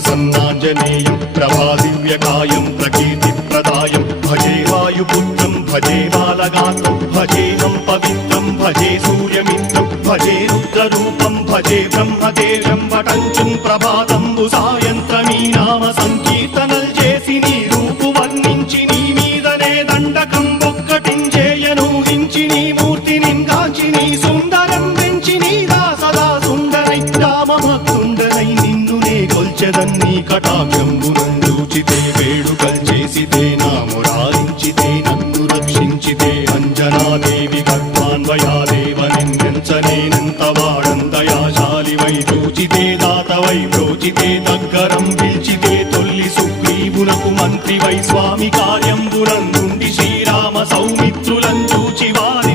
प्रसन्नाञ्जनेयं प्रभादिव्यकायं प्रकीर्तिप्रदायं भजे वायुपुत्रं भजे बालगात्रं भजेऽहं पवित्रं भजे सूर्यमित्रं भजे रुद्ररूपं भजे ब्रह्मतेजं वटञ्चं ప్రభాతంబు సాయంత్రమీ నామ సంకీర్తనల్ చేసి నీ రూపు వర్ణించి నీ మీదనే దండకం ఒక్కటించేయను హించి నీ మూర్తిని గాంచి నీ సుందరం పెంచి నీ దాసదా సుందరై రామభక్తుండనై నిన్నునే కొల్చెదన్ని కటాక్షంబునందూచితే వేడుకల్ చేసితే నా మురారించితే నన్ను రక్షించితే అంజనాదేవి గర్భాన్వయాదేవనెంచనేనంత వాడందయాశాలివై చూచితే దాతవై బ్రోచితే దగ్గరం పిలిచితే తొల్లి సుగ్రీవునకు మంత్రివై స్వామి కార్యంబునందుండి శ్రీరామ సౌమిత్రులం చూచి వారి